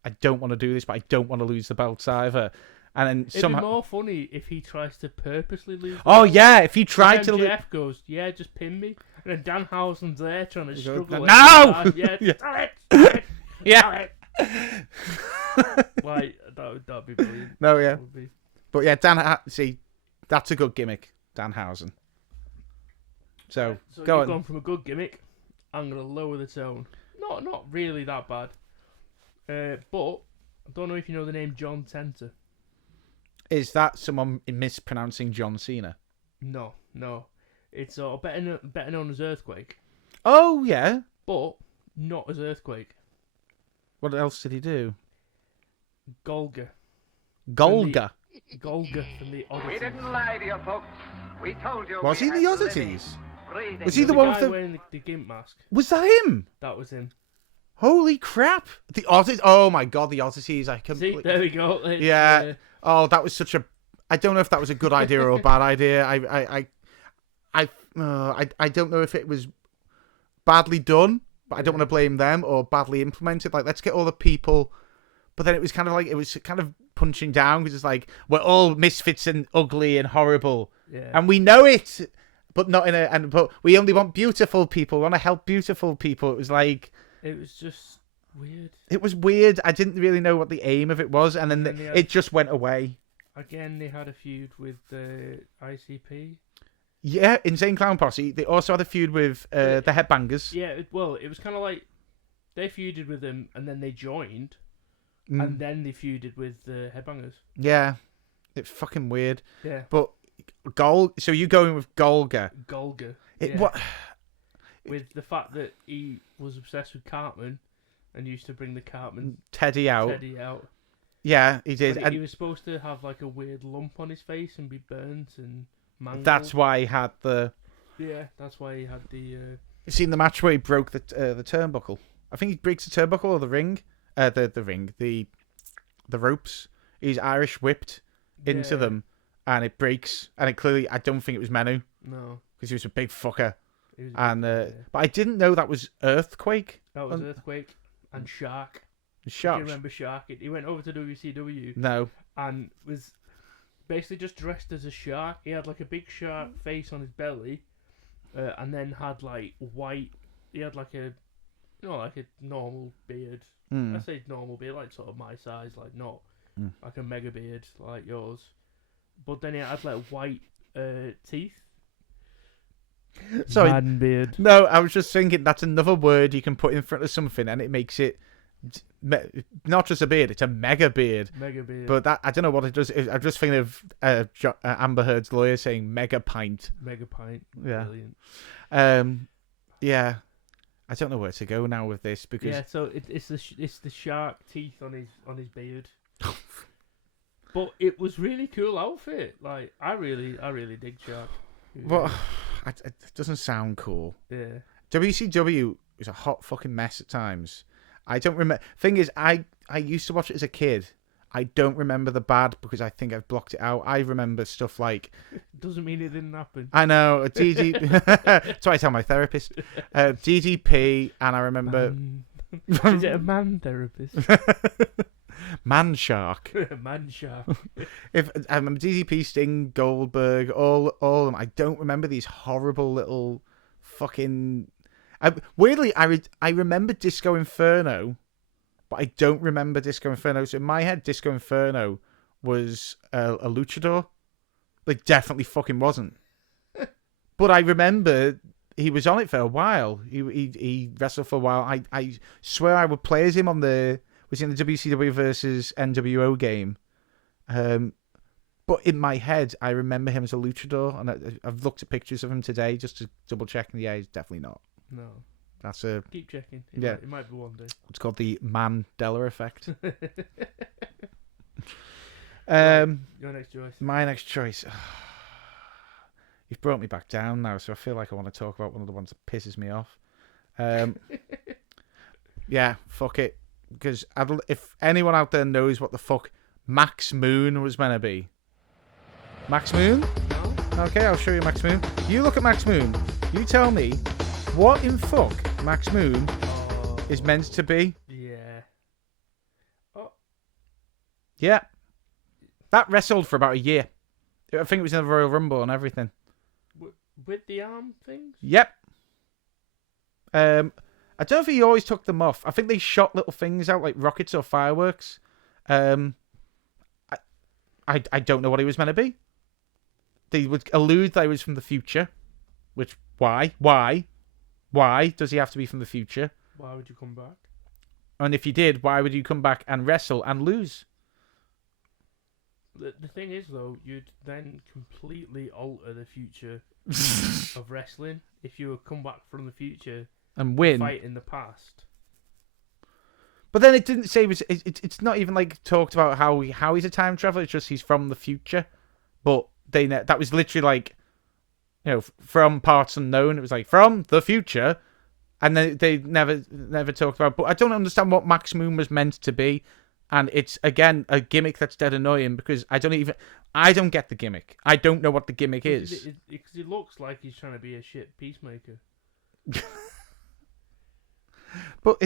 I don't want to do this, but I don't want to lose the belts either. And then It'd somehow, be more funny if he tries to purposely lose. oh yeah, if he tried to, Jeff goes, yeah, just pin me, and then Danhausen's there trying to struggle. No! Yeah, Yeah. do it, yeah, like that'd be brilliant. no, yeah, That would be. but yeah, see, that's a good gimmick, Danhausen. So go you've on. gone from a good gimmick. I'm gonna lower the tone. Not really that bad. But I don't know if you know the name John Tenter. Is that someone mispronouncing John Cena? No. It's better known as Earthquake, Oh yeah. but not as Earthquake. What else did he do? Golga. Golga. Golga from the We Odyssey. didn't lie to you, folks. We told you. Was we he had the living, Oddities? breathing- Was he the one guy with the? wearing the gimp mask? Was that him? That was him. Holy crap! The Oddities. Oh my god, the Oddities! I See, completely. there we go. It's, Yeah. Oh, that was such a. I don't know if that was a good idea or a bad idea. I don't know if it was badly done, but I don't want to blame them, or badly implemented. Like, let's get all the people. But then it was kind of punching down, because it's like, we're all misfits and ugly and horrible, Yeah. and we know it, but not in a. But we only want beautiful people. We want to help beautiful people. It was like. It was just weird. It was weird. I didn't really know what the aim of it was, and then it just went away. Again, they had a feud with the ICP. Yeah, Insane Clown Posse. They also had a feud with the Headbangers. Yeah, it was kind of like they feuded with them, and then they joined, Mm. and then they feuded with the Headbangers. Yeah, it's fucking weird. Yeah, But so you going with Golga? Golga. It yeah. what? With the fact that he was obsessed with Cartman and used to bring the Cartman Teddy out. Teddy out. Yeah, he did. But And he was supposed to have like a weird lump on his face and be burnt and mangled. that's why he had the. Yeah, that's why he had the. You seen the match where he broke the turnbuckle? I think he breaks the turnbuckle or the ring. The ropes. He's Irish whipped into Yeah. them, and it breaks. And it clearly, I don't think it was Menu, No. because he was a big fucker. It was And yeah. but I didn't know that was Earthquake. That was Earthquake and Shark. Do Shark. you remember Shark? He went over to WCW No. and was basically just dressed as a shark. He had like a big shark face on his belly, and then had like white. He had like a, like a normal beard. I say normal beard, like sort of my size, like not like a mega beard like yours. But then he had like white teeth. Sorry. Man beard. No, I was just thinking that's another word you can put in front of something, and it makes it not just a beard; it's a mega beard. Mega beard. But that, I don't know what it does. I'm just thinking of Amber Heard's lawyer saying mega pint. Mega pint. Yeah. Brilliant. Yeah. I don't know where to go now with this, because Yeah, so it's the shark teeth on his beard. But it was really cool outfit. Like I really dig Shark. well, it doesn't sound cool. Yeah. WCW was a hot fucking mess at times. I don't remember. Thing is, I used to watch it as a kid. I don't remember the bad, because I think I've blocked it out. I remember stuff like. Doesn't mean it didn't happen. I know That's what I tell my therapist. DDP, and I remember Is it a man therapist? Man Shark. Man Shark. If I remember DDP, Sting, Goldberg, all of them. I don't remember these horrible little fucking. Weirdly, I remember Disco Inferno, but I don't remember Disco Inferno. So in my head, Disco Inferno was a luchador. Like, definitely fucking wasn't. But I remember he was on it for a while. He wrestled for a while. I swear I would play as him was in the WCW versus NWO game. But in my head, I remember him as a luchador, and I've looked at pictures of him today just to double check, and yeah, he's definitely not. No. That's a. Keep checking. It might be one day. It's called the Mandela effect. Your next choice. My next choice. You've brought me back down now, so I feel like I want to talk about one of the ones that pisses me off. Yeah, fuck it. Because if anyone out there knows what the fuck Max Moon was meant to be. Max Moon? No? Okay, I'll show you Max Moon. You look at Max Moon. You tell me what in fuck Max Moon is meant to be. Yeah. Yeah. That wrestled for about a year. I think it was in the Royal Rumble and everything. With the arm things? Yep. I don't know if he always took them off. I think they shot little things out like rockets or fireworks. I don't know what he was meant to be. They would allude that he was from the future. Which, why? Why does he have to be from the future? Why would you come back? And if you did, why would you come back and wrestle and lose? The thing is, though, you'd then completely alter the future of wrestling if you would come back from the future and win. Fight in the past. But then it didn't say it's not even like talked about how he's a time traveler. It's just he's from the future. But that was literally like, from parts unknown. It was like from the future, and then they never talked about. But I don't understand what Max Moon was meant to be, and it's again a gimmick that's dead annoying because I don't get the gimmick. I don't know what the gimmick is. Because it looks like he's trying to be a shit peacemaker. But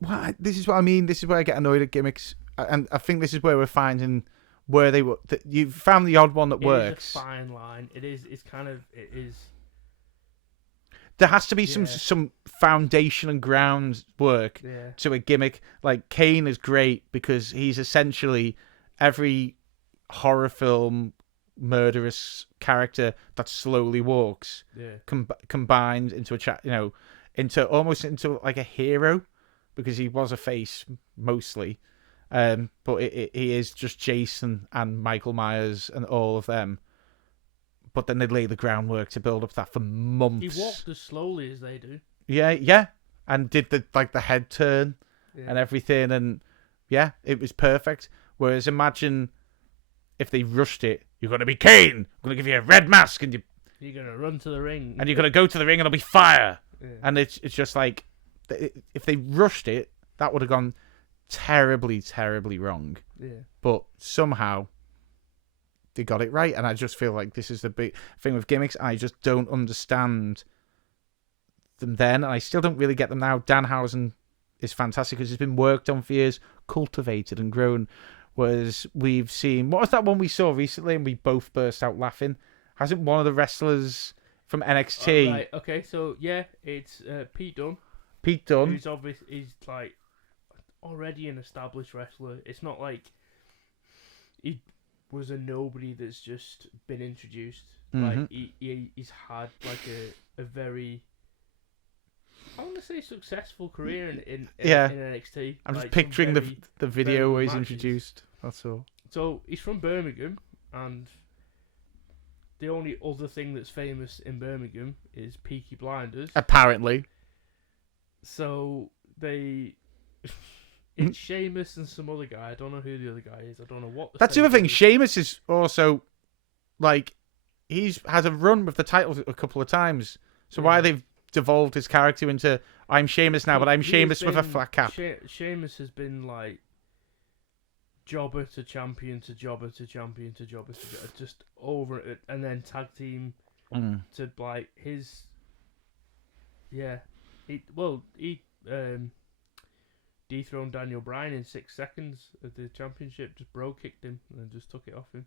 why? This is what I mean. This is where I get annoyed at gimmicks, and I think this is where we're finding where they were. You found the odd one that works. It is a fine line. It is. There has to be some foundation and groundwork to a gimmick. Like Kane is great because he's essentially every horror film murderous character that slowly walks, combined into into like a hero, because he was a face mostly. But he is just Jason and Michael Myers and all of them. But then they lay the groundwork to build up that for months. He walked as slowly as they do. Yeah, and did the head turn and everything, and it was perfect. Whereas imagine if they rushed it, you're going to be Kane. I'm going to give you a red mask, and you're going to run to the ring, and you're going to go to the ring, and it'll be fire. Yeah. And it's just like, if they rushed it, that would have gone terribly, terribly wrong. Yeah. But somehow they got it right, and I just feel like this is the big thing with gimmicks. I just don't understand them then, and I still don't really get them now. Danhausen is fantastic because it's been worked on for years, cultivated and grown. Whereas we've seen, what was that one we saw recently, and we both burst out laughing? Hasn't one of the wrestlers from NXT? Right. Okay, so it's Pete Dunne. Pete Dunne. He's like already an established wrestler. It's not like he was a nobody that's just been introduced. Mm-hmm. Like he's had like a very, I want to say, successful career in NXT. I'm just picturing the video where he's introduced. That's all. So he's from Birmingham, and the only other thing that's famous in Birmingham is Peaky Blinders. Apparently. So it's Sheamus and some other guy. I don't know who the other guy is. I don't know what. That's the other thing. Sheamus is also, like, he's had a run with the title a couple of times. So why they've devolved his character into, I'm Sheamus now, but I'm Sheamus with a flat cap. Sheamus has been like jobber to champion to jobber to champion to jobber to just over it, and then tag team to like his. Yeah, he dethroned Daniel Bryan in 6 seconds of the championship. Just bro kicked him and just took it off him.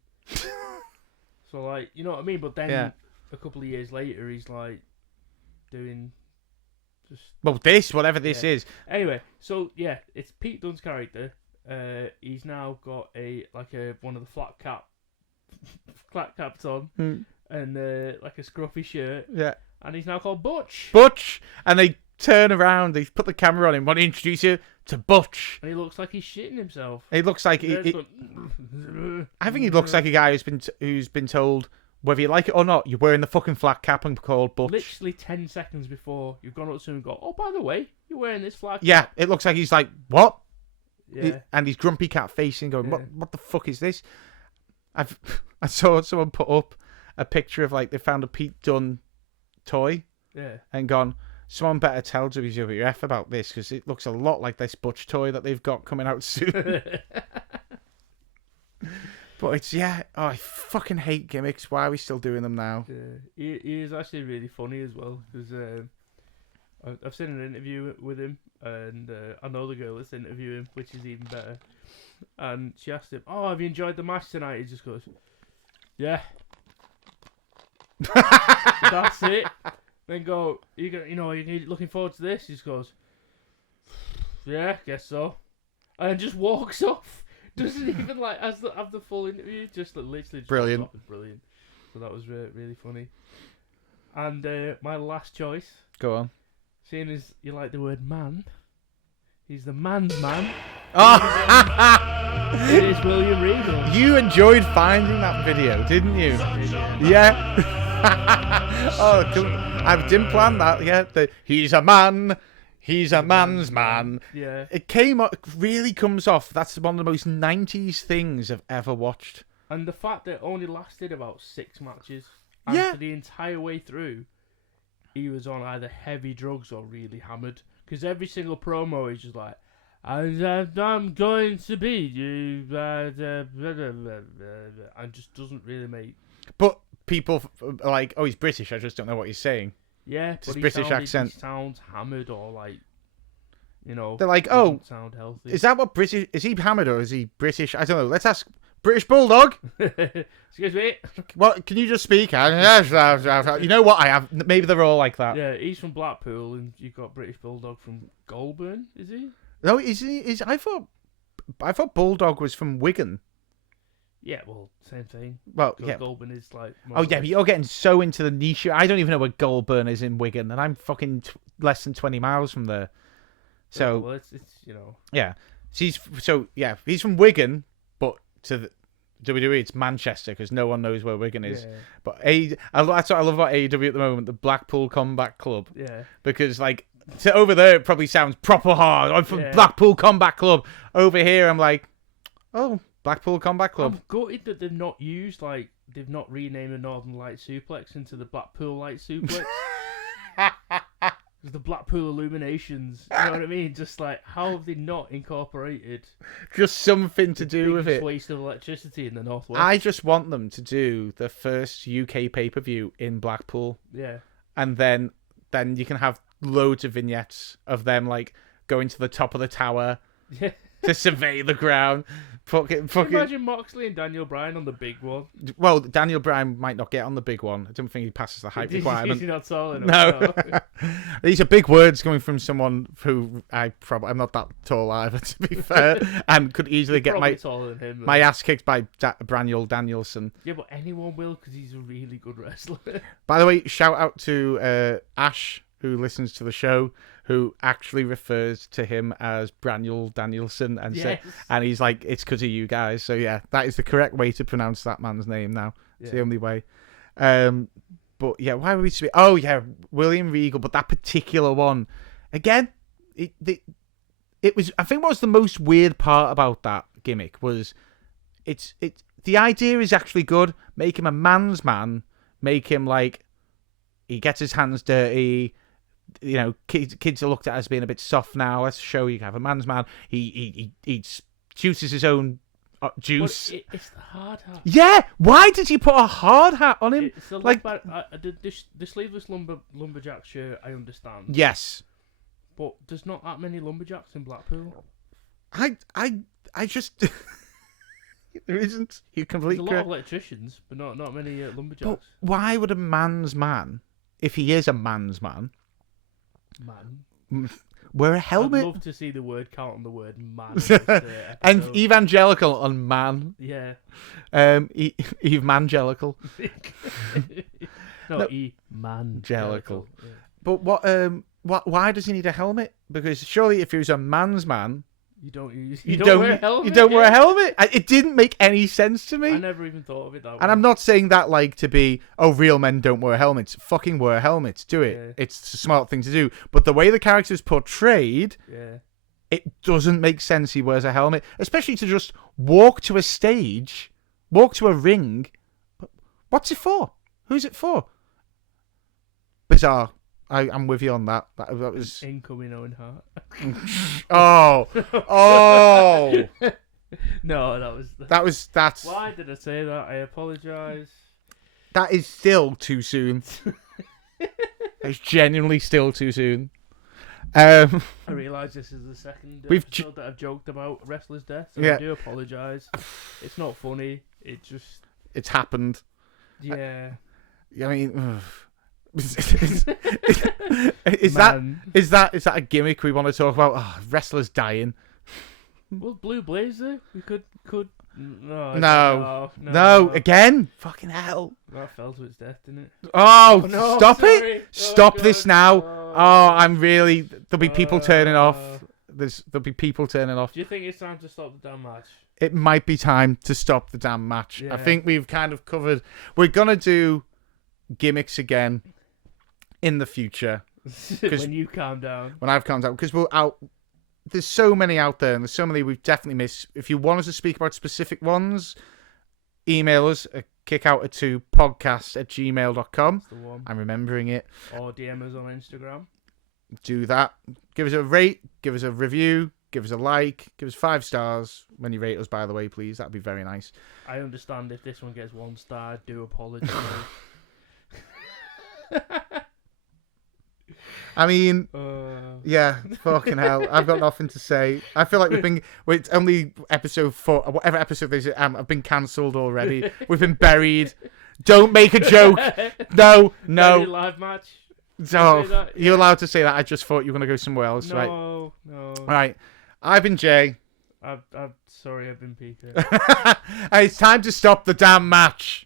So like, you know what I mean? But then a couple of years later, he's like doing just whatever this is. Anyway, so it's Pete Dunne's character. He's now got one of the flat caps on and like a scruffy shirt. Yeah. And he's now called Butch. And they turn around, they put the camera on him, want to introduce you to Butch. And he looks like he's shitting himself. He looks like I think he looks like a guy who's been told, whether you like it or not, you're wearing the fucking flat cap and called Butch. Literally 10 seconds before you've gone up to him and go, oh, by the way, you're wearing this flat cap. Yeah, it looks like he's like, what? Yeah. And he's grumpy cat facing, going, what the fuck is this? I saw someone put up a picture of, like, they found a Pete Dunne toy and gone, someone better tell WWF about this, because it looks a lot like this Butch toy that they've got coming out soon. But it's, I fucking hate gimmicks. Why are we still doing them now? Yeah, he is actually really funny as well, because I've seen an interview with him, and I know the girl that's interviewing him, which is even better. And she asked him, "Oh, have you enjoyed the match tonight?" He just goes, "Yeah." That's it. Then go, are you looking forward to this? He just goes, "Yeah, guess so," and just walks off. Doesn't even have the full interview. Just literally just Brilliant. walks off. It's brilliant. So that was really funny. And my last choice, Go on. seeing as you like the word man, he's the man's man. Oh, It is William Regal. you enjoyed finding that video, didn't you? Yeah. Oh, I didn't plan that. Yeah. He's a man. He's a man's man. Yeah. It really comes off. That's one of the most 90s things I've ever watched. And the fact that it only lasted about 6 matches. And Yeah. for the entire way through, he was on either heavy drugs or really hammered. Because every single promo is just like, I'm going to beat you. And just doesn't really make... But people are like, oh, he's British. I just don't know what he's saying. Yeah, His but British accent. he sounds hammered or They're like, doesn't oh, sound healthy. is that what British? Is he hammered or is he British? I don't know. Let's ask British Bulldog. Excuse me. What? Can you just speak? You know what? I have. Maybe they're all like that. Yeah, he's from Blackpool, and you've got British Bulldog from Goulburn, is he? No, is he? I thought Bulldog was from Wigan. Yeah, well, same thing. Well, yeah. Goulburn is like... Oh yeah, but you're getting so into the niche. I don't even know where Goulburn is in Wigan, and I'm fucking less than 20 miles from there. So well, it's yeah, he's from Wigan, but to the WWE it's Manchester because no one knows where Wigan is. Yeah. But that's what I love about AEW at the moment, the Blackpool Combat Club. Yeah. Because over there it probably sounds proper hard. I'm from Blackpool Combat Club. Over here I'm like, oh, Blackpool Combat Club. I'm gutted that they've not renamed the Northern Light Suplex into the Blackpool Light Suplex. The Blackpool Illuminations, you know what I mean? Just like, how have they not incorporated Just something to do with it. waste of electricity in the Northwest? I just want them to do the first UK pay-per-view in Blackpool. Yeah. And then you can have loads of vignettes of them going to the top of the tower Yeah. to survey the ground. Imagine Moxley and Daniel Bryan on the big one. Well, Daniel Bryan might not get on the big one. I don't think he passes the height requirement. He's not tall enough. No. These are big words coming from someone who I'm not that tall either, to be fair, and could easily get taller than him, my ass kicked by Braniel Danielson. Yeah, but anyone will because he's a really good wrestler. By the way, shout out to Ash, who listens to the show, who actually refers to him as Braniel Danielson, and and he's like, it's because of you guys. So yeah, that is the correct way to pronounce that man's name now. It's the only way. But yeah, why were we speaking? Oh yeah, William Regal. But that particular one, again, it was. I think what was the most weird part about that gimmick was, the idea is actually good. Make him a man's man. Make him he gets his hands dirty. You know, kids are looked at as being a bit soft now. Let's show you have a man's man. He juices his own juice. It's the hard hat. Yeah, why did you put a hard hat on him? It's the sleeveless lumberjack shirt. I understand. Yes, but there's not that many lumberjacks in Blackpool. I just there isn't. You completely There's a lot of electricians, but not many lumberjacks. But why would a man's man, if he is a man's man, wear a helmet? I'd love to see the word count on the word man. And evangelical on man. Yeah. Evangelical. No, evangelical. Yeah. But why does he need a helmet? Because surely if he was a man's man, you don't wear a helmet. You don't wear a helmet. It didn't make any sense to me. I never even thought of it that way. And I'm not saying that to be, oh, real men don't wear helmets. Fucking wear helmets. Do it. Yeah. It's a smart thing to do. But the way the character's portrayed, it doesn't make sense he wears a helmet. Especially to just walk to a stage, walk to a ring. What's it for? Who's it for? Bizarre. I'm with you on that. That was incoming Owen Hart. Oh. No, that's. Why did I say that? I apologise. That is still too soon. It's genuinely still too soon. I realise this is the second We've episode that I've joked about wrestlers' deaths. And Yeah. I do apologise. It's not funny. It just... It's happened. Yeah. I mean, is that a gimmick we want to talk about? Oh, wrestlers dying. Well, Blue Blazer, we could... No, again? Fucking hell. That fell to its death, didn't it? Oh, no, stop sorry. it. Stop God. this now. Oh, I'm really... There'll be people turning off. Do There'll be people turning off. you think it's time to stop the damn match? It might be time to stop the damn match. I Yeah. think we've kind of covered... We're going to do gimmicks again in the future. When you calm down. When I've calmed down. Because we're out... There's so many out there, and there's so many we've definitely missed. If you want us to speak about specific ones, email us at kickout2podcast@gmail.com. That's the one. I'm remembering it. Or DM us on Instagram. Do that. Give us a rate, give us a review, give us a like, give us 5 stars when you rate us, by the way, please. That'd be very nice. I understand if this one gets 1 star, I do apologise. I mean, Yeah. fucking hell. I've got nothing to say. I feel like it's only episode 4, whatever episode this is, I've been cancelled already. We've been buried. Don't make a joke. No. Very live match. Oh, you're allowed to say that. I just thought you were going to go somewhere else, right? No. All right. I've been Jay. I'm sorry, I've been Peter. It's time to stop the damn match.